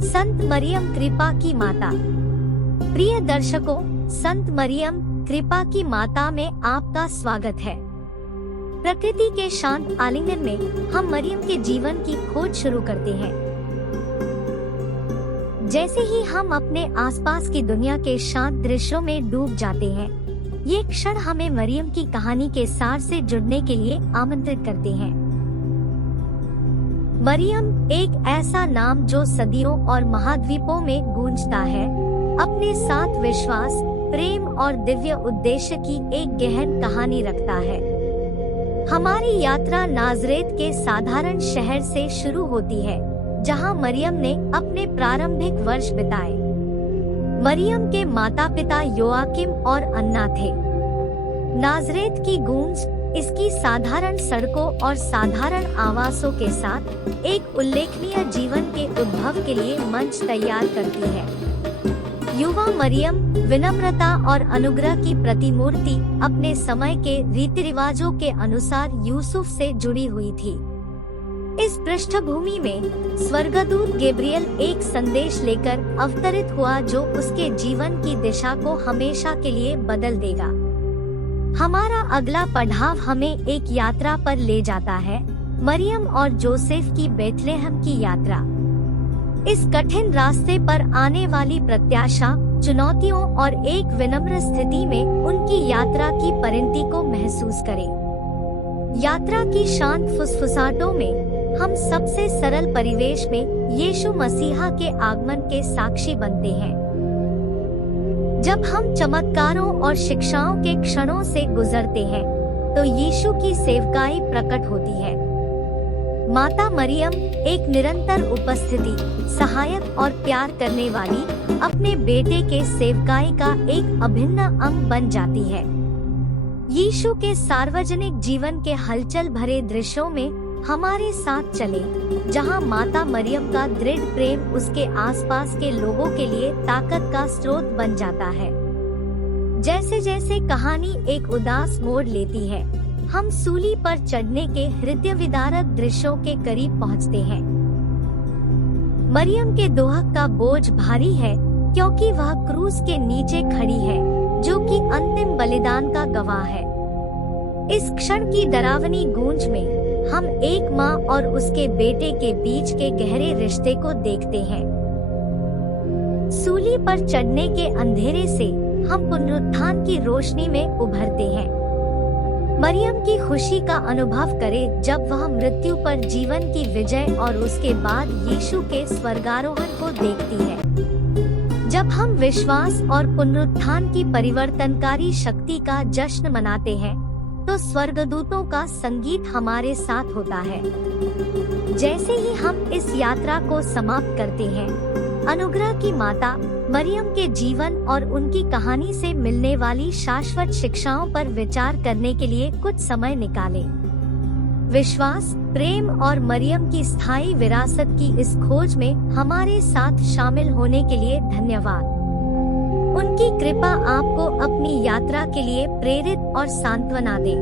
संत मरियम कृपा की माता। प्रिय दर्शकों, संत मरियम कृपा की माता में आपका स्वागत है। प्रकृति के शांत आलिंगन में हम मरियम के जीवन की खोज शुरू करते हैं। जैसे ही हम अपने आसपास की दुनिया के शांत दृश्यों में डूब जाते हैं, ये क्षण हमें मरियम की कहानी के सार से जुड़ने के लिए आमंत्रित करते हैं। मरियम एक ऐसा नाम जो सदियों और महाद्वीपों में गूंजता है, अपने साथ विश्वास, प्रेम और दिव्य उद्देश्य की एक गहन कहानी रखता है। हमारी यात्रा नाज़रेत के साधारण शहर से शुरू होती है, जहां मरियम ने अपने प्रारंभिक वर्ष बिताए। मरियम के माता पिता योआकिम और अन्ना थे। नाज़रेत की गूंज इसकी साधारण सड़कों और साधारण आवासों के साथ एक उल्लेखनीय जीवन के उद्भव के लिए मंच तैयार करती है। युवा मरियम विनम्रता और अनुग्रह की प्रतिमूर्ति अपने समय के रीति रिवाजों के अनुसार यूसुफ से जुड़ी हुई थी। इस पृष्ठभूमि में स्वर्गदूत गैब्रियल एक संदेश लेकर अवतरित हुआ जो उसके जीवन की दिशा को हमेशा के लिए बदल देगा। हमारा अगला पड़ाव हमें एक यात्रा पर ले जाता है, मरियम और जोसेफ की बेथलेहम की यात्रा। इस कठिन रास्ते पर आने वाली प्रत्याशा, चुनौतियों और एक विनम्र स्थिति में उनकी यात्रा की परिणति को महसूस करें। यात्रा की शांत फुसफुसाहटों में हम सबसे सरल परिवेश में यीशु मसीहा के आगमन के साक्षी बनते हैं। जब हम चमत्कारों और शिक्षाओं के क्षणों से गुजरते हैं, तो यीशु की सेवकाई प्रकट होती है। माता मरियम एक निरंतर उपस्थिति, सहायक और प्यार करने वाली अपने बेटे के सेवकाई का एक अभिन्न अंग बन जाती है। यीशु के सार्वजनिक जीवन के हलचल भरे दृश्यों में हमारे साथ चले, जहां माता मरियम का दृढ़ प्रेम उसके आसपास के लोगों के लिए ताकत का स्रोत बन जाता है। जैसे जैसे कहानी एक उदास मोड़ लेती है, हम सूली पर चढ़ने के हृदय विदारक दृश्यों के करीब पहुंचते हैं। मरियम के दोहक का बोझ भारी है, क्योंकि वह क्रूस के नीचे खड़ी है, जो कि अंतिम बलिदान का गवाह है। इस क्षण की डरावनी गूंज में हम एक माँ और उसके बेटे के बीच के गहरे रिश्ते को देखते हैं। सूली पर चढ़ने के अंधेरे से हम पुनरुत्थान की रोशनी में उभरते हैं। मरियम की खुशी का अनुभव करें जब वह मृत्यु पर जीवन की विजय और उसके बाद यीशु के स्वर्गारोहण को देखती है। जब हम विश्वास और पुनरुत्थान की परिवर्तनकारी शक्ति का जश्न मनाते हैं, तो स्वर्गदूतों का संगीत हमारे साथ होता है। जैसे ही हम इस यात्रा को समाप्त करते हैं, अनुग्रह की माता मरियम के जीवन और उनकी कहानी से मिलने वाली शाश्वत शिक्षाओं पर विचार करने के लिए कुछ समय निकालें। विश्वास, प्रेम और मरियम की स्थायी विरासत की इस खोज में हमारे साथ शामिल होने के लिए धन्यवाद। उनकी कृपा आपको अपनी यात्रा के लिए प्रेरित और सांत्वना दे।